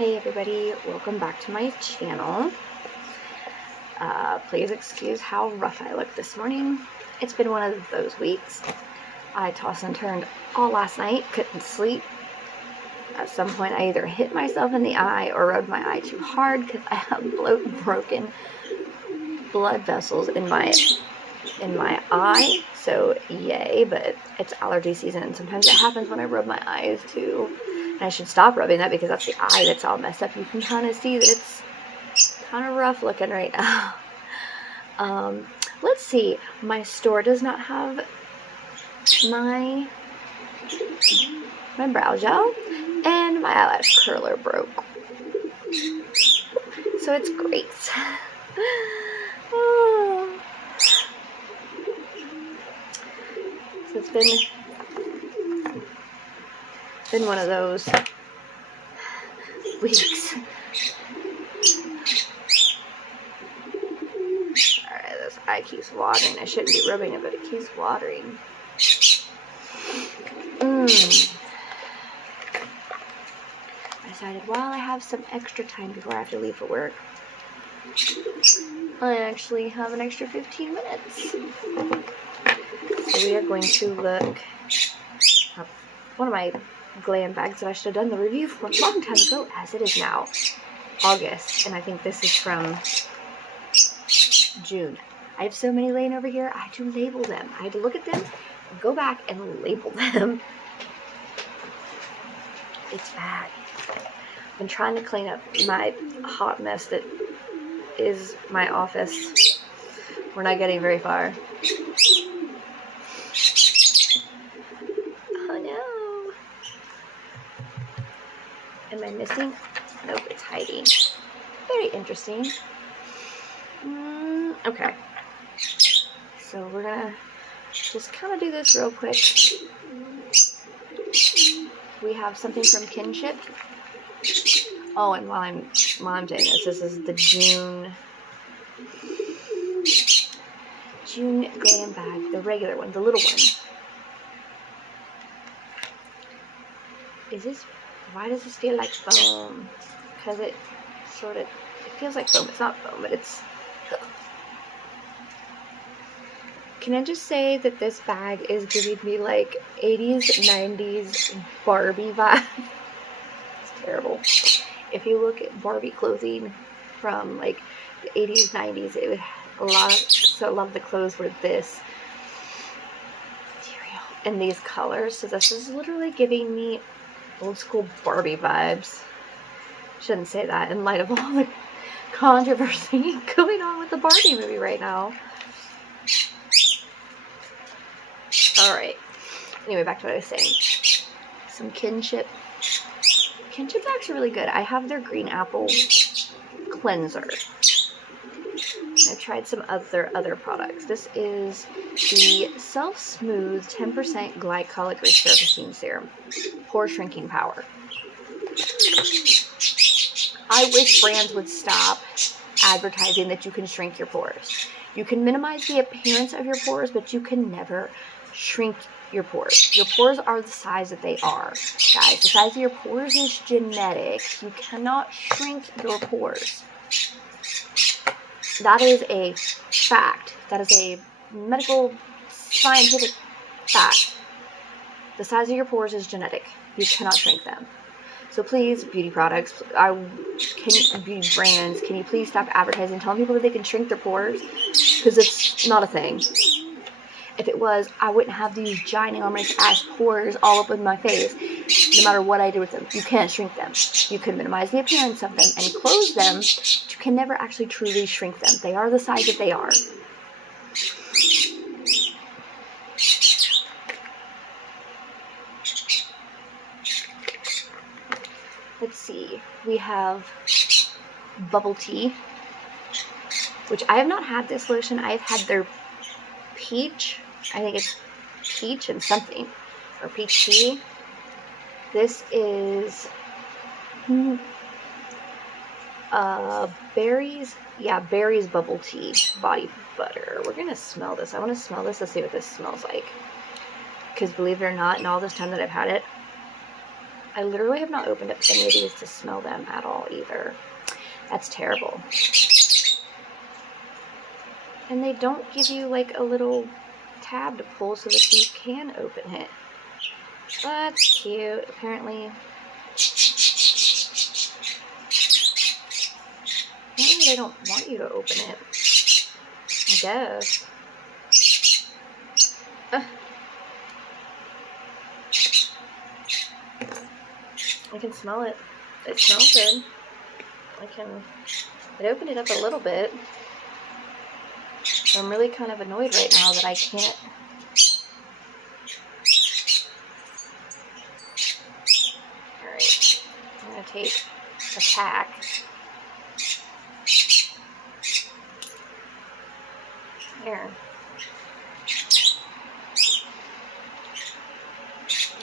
Hey everybody, welcome back to my channel. Please excuse how rough I look this morning. It's been one of those weeks. I tossed and turned all last night, couldn't sleep. At some point I either hit myself in the eye or rubbed my eye too hard because I have broken blood vessels in my eye. So yay, but it's allergy season and sometimes it happens when I rub my eyes too. I should stop rubbing that because that's the eye that's all messed up. You can kind of see that it's kind of rough looking right now. Let's see. My store does not have my brow gel, and my eyelash curler broke. So it's great. Oh. So it's been one of those weeks. Alright, this eye keeps watering. I shouldn't be rubbing it, but it keeps watering. I decided while I have some extra time before I have to leave for work, I actually have an extra 15 minutes. So we are going to look up one of my Glam bags that I should have done the review for a long time ago, as it is now August, and I think this is from June. I have so many laying over here, I had to label them. I had to look at them, go back and label them. It's bad. I've been trying to clean up my hot mess that is my office. We're not getting very far. Oh no. Am I missing? Nope, it's hiding. Very interesting. Okay. So we're gonna just kind of do this real quick. We have something from Kinship. Oh, and while I'm doing this is the June Glam bag, the regular one, the little one. Why does this feel like foam? Because it feels like foam. It's not foam, but it's... Can I just say that this bag is giving me like 80s, 90s Barbie vibe? It's terrible. If you look at Barbie clothing from like the 80s, 90s, it would a lot of the clothes were this material and these colors. So this is literally giving me old school Barbie vibes. Shouldn't say that in light of all the controversy going on with the Barbie movie right now. Alright. Anyway, back to what I was saying. Some Kinship. Kinship bags are really good. I have their green apple cleanser. I've tried some other products. This is the Self Smooth 10% Glycolic Resurfacing Serum. Pore Shrinking Power. I wish brands would stop advertising that you can shrink your pores. You can minimize the appearance of your pores, but you can never shrink your pores. Your pores are the size that they are. Guys, the size of your pores is genetic. You cannot shrink your pores. That is a fact. That is a medical, scientific fact. The size of your pores is genetic. You cannot shrink them. So please, beauty products, beauty brands, can you please stop advertising, telling people that they can shrink their pores? Because it's not a thing. If it was, I wouldn't have these ginormous ass pores all up in my face, no matter what I do with them. You can't shrink them. You can minimize the appearance of them and close them, but you can never actually truly shrink them. They are the size that they are. Let's see. We have bubble tea, which I have not had this lotion. I have had their peach. I think it's peach and something, or peach tea. This is berries. Yeah, berries bubble tea body butter. We're gonna smell this. I want to smell this to see what this smells like. Because believe it or not, in all this time that I've had it, I literally have not opened up any of these to smell them at all either. That's terrible. And they don't give you like a little tab to pull so that you can open it. That's cute. Apparently they don't want you to open it. I guess. I can smell it. It smells good. It opened it up a little bit. So I'm really kind of annoyed right now that I can't. Alright. I'm going to take a pack. There.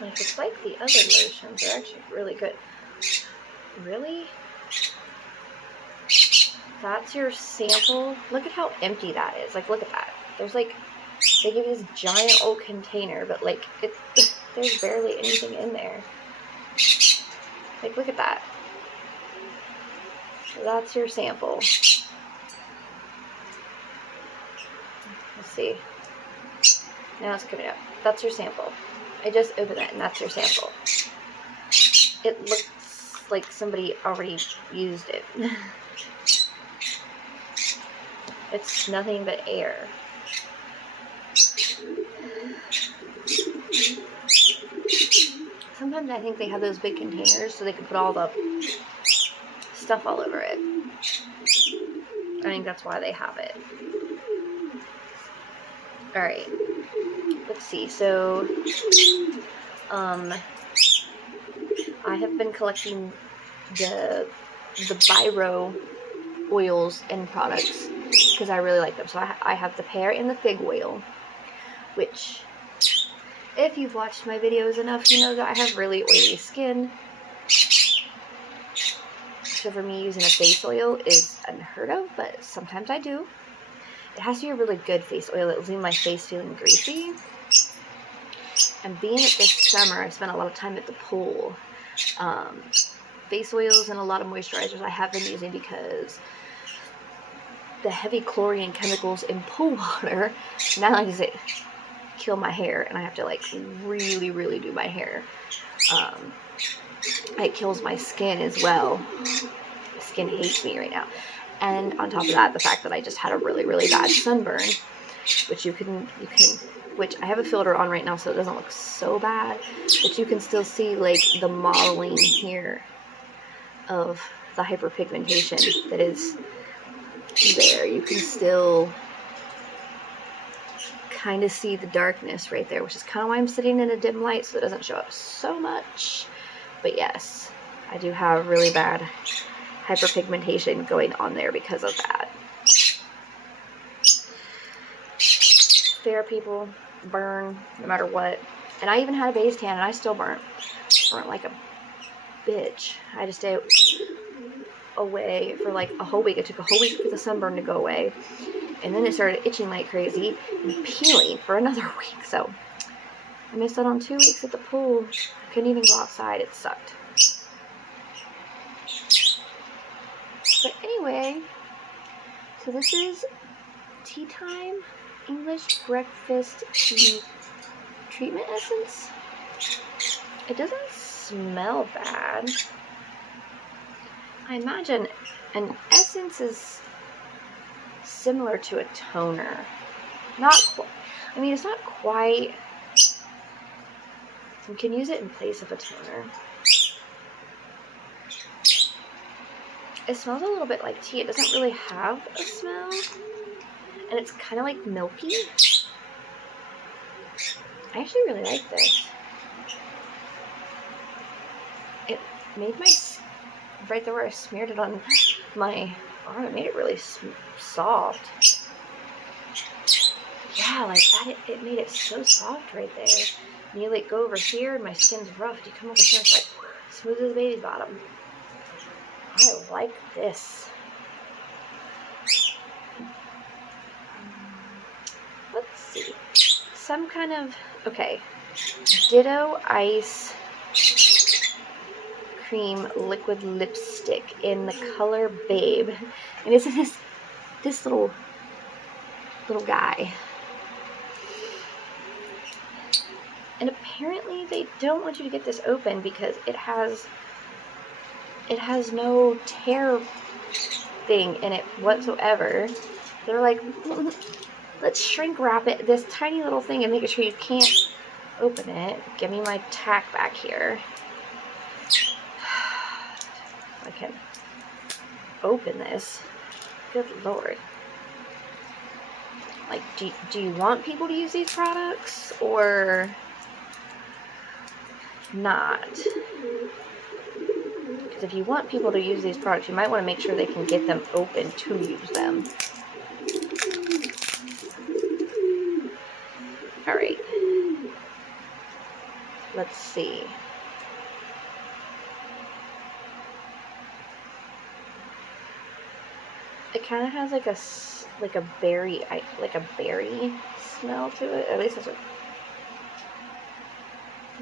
Like, it's like the other lotions. They're actually really good. Really? That's your sample? Look at how empty that is. Like, look at that. There's like, they give you this giant old container, but like, there's barely anything in there. Like, look at that. That's your sample. Let's see. Now it's coming up. That's your sample. I just opened it, and that's your sample. It looks like somebody already used it. It's nothing but air. Sometimes I think they have those big containers so they can put all the stuff all over it. I think that's why they have it. Alright. Let's see. So, I have been collecting the Biro oils and products because I really like them. So I have the pear and the fig oil, which, if you've watched my videos enough, you know that I have really oily skin. So for me, using a face oil is unheard of, but sometimes I do. It has to be a really good face oil that will leave my face feeling greasy. And being that this summer, I spent a lot of time at the pool. Face oils and a lot of moisturizers I have been using because the heavy chlorine chemicals in pool water, not only does it kill my hair, and I have to like really, really do my hair, it kills my skin as well. My skin hates me right now. And on top of that, the fact that I just had a really, really bad sunburn, which which I have a filter on right now so it doesn't look so bad, but you can still see like the modeling here of the hyperpigmentation that is there. You can still kind of see the darkness right there, which is kind of why I'm sitting in a dim light so it doesn't show up so much. But yes, I do have really bad hyperpigmentation going on there because of that. Fair people burn no matter what. And I even had a base tan and I still burnt like a bitch. I just stayed away for like a whole week. It took a whole week for the sunburn to go away. And then it started itching like crazy and peeling for another week. So I missed out on 2 weeks at the pool. I couldn't even go outside. It sucked. But anyway, so this is Tea Time English Breakfast Tea Treatment Essence. It doesn't smell bad. I imagine an essence is similar to a toner. I mean, it's not quite. You can use it in place of a toner. It smells a little bit like tea. It doesn't really have a smell. And it's kind of like milky. I actually really like this. It made my, right there where I smeared it on my arm, it made it really soft. Yeah, like that, it made it so soft right there. And you like go over here and my skin's rough. And you come over here, it's like smooth as a baby's bottom. I like this. Let's see. Some kind of, okay. Ditto Ice Cream Liquid Lipstick in the color Babe. And it's this little guy. And apparently they don't want you to get this open because it has no tear thing in it whatsoever. They're like, let's shrink wrap it, this tiny little thing, and make sure you can't open it. Give me my tack back here. I can open this. Good Lord. Like, do you want people to use these products or not? Because if you want people to use these products, you might want to make sure they can get them open to use them. Alright. Let's see. It kind of has like a berry smell to it. At least that's what.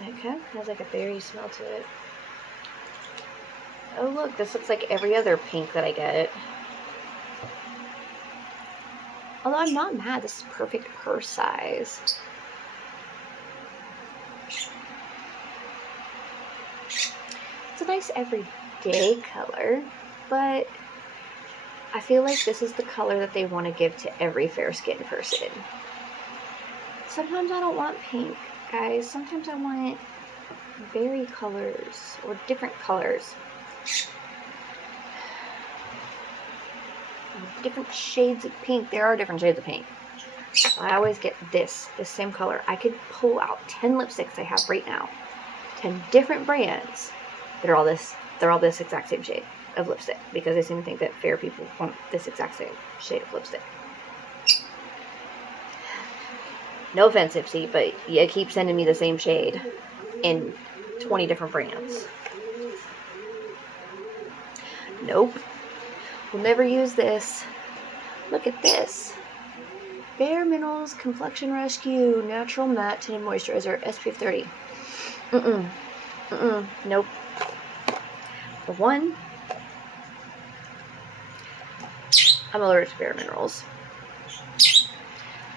Okay, has like a berry smell to it. Oh look, this looks like every other pink that I get. Although I'm not mad, this is perfect purse size. It's a nice everyday color, but I feel like this is the color that they want to give to every fair-skinned person. Sometimes I don't want pink, guys. Sometimes I want berry colors or different colors. Different shades of pink. There are different shades of pink. I always get this same color. I could pull out 10 lipsticks I have right now. 10 different brands that are all this exact same shade of lipstick, because I seem to think that fair people want this exact same shade of lipstick. No offense, Ipsy, but you keep sending me the same shade in 20 different brands. Nope. We'll never use this. Look at this. Bare Minerals Complexion Rescue Natural Matte Tinted Moisturizer SPF 30. Nope. For one, I'm allergic to Bare Minerals.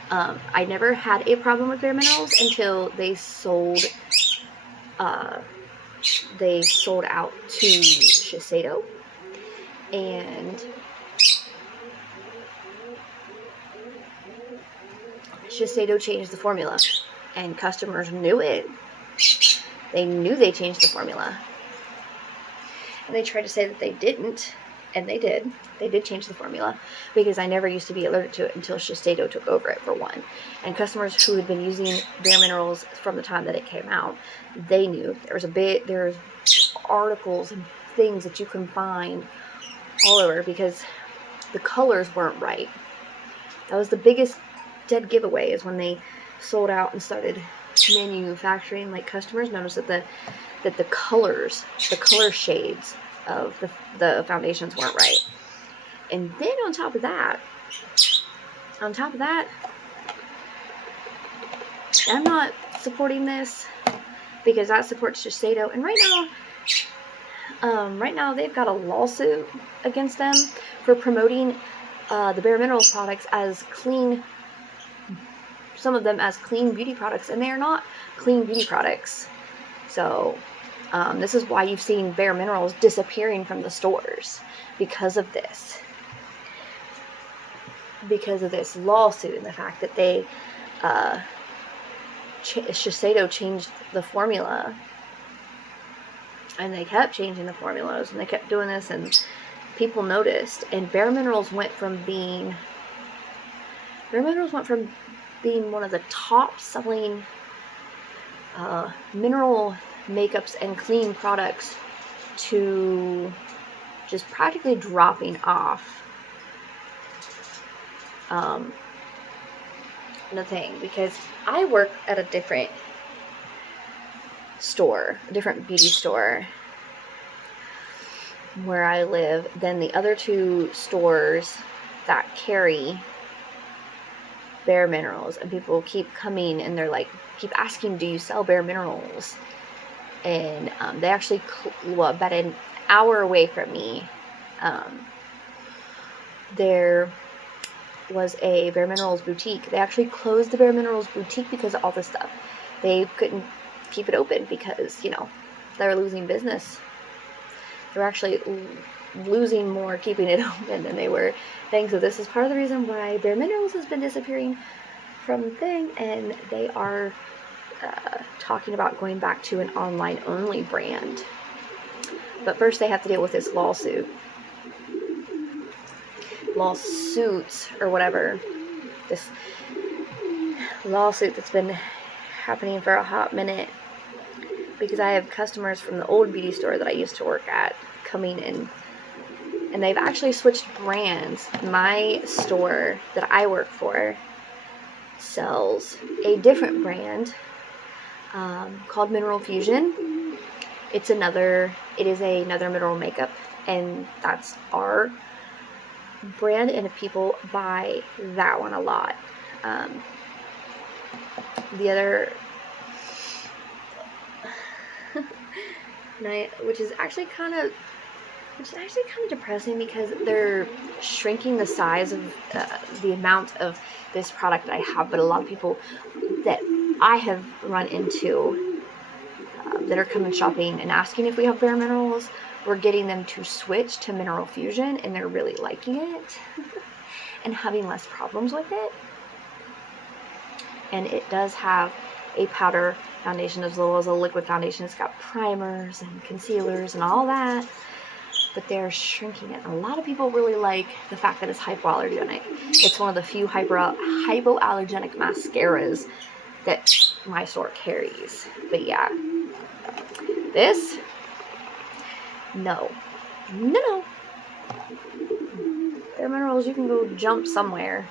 I never had a problem with Bare Minerals until they sold out to Shiseido. And Shiseido changed the formula, and customers knew it. They knew they changed the formula. And they tried to say that they didn't, and they did. They did change the formula, because I never used to be allergic to it until Shiseido took over it, for one. And customers who had been using Bare Minerals from the time that it came out, they knew. There's articles and things that you can find all over, because the colors weren't right. That was the biggest dead giveaway, is when they sold out and started manufacturing. Like, customers noticed that the color shades of the foundations weren't right. And then on top of that, I'm not supporting this, because that supports Shiseido. And right now they've got a lawsuit against them for promoting the Bare Minerals products as clean, some of them as clean beauty products, and they are not clean beauty products. So this is why you've seen Bare Minerals disappearing from the stores, because of this lawsuit, and the fact that they Shiseido changed the formula. And they kept changing the formulas, and they kept doing this, and people noticed. And Bare Minerals went from being one of the top selling mineral makeups and clean products to just practically dropping off the thing. Because I work at a different beauty store where I live than the other two stores that carry Bare Minerals, and people keep coming and they're like, keep asking, do you sell Bare Minerals? And they actually, about an hour away from me, there was a Bare Minerals boutique. They actually closed the Bare Minerals boutique because of all this stuff. They couldn't keep it open because, you know, they were losing business. They were actually losing more keeping it open than they were thing. So this is part of the reason why Bare Minerals has been disappearing from the thing, and they are talking about going back to an online only brand. But first they have to deal with this lawsuits or whatever, this lawsuit that's been happening for a hot minute, because I have customers from the old beauty store that I used to work at coming in, and they've actually switched brands. My store that I work for sells a different brand called Mineral Fusion. It is another mineral makeup, and that's our brand, and people buy that one a lot. The other, which is actually kind of depressing, because they're shrinking the size of the amount of this product that I have. But a lot of people that I have run into that are coming shopping and asking if we have Bare Minerals, we're getting them to switch to Mineral Fusion, and they're really liking it and having less problems with it. And it does have a powder foundation as well as a liquid foundation. It's got primers and concealers and all that, but they're shrinking it. And a lot of people really like the fact that it's hypoallergenic. It's one of the few hypoallergenic mascaras that my store carries. But yeah, this, no. Bare Minerals, you can go jump somewhere.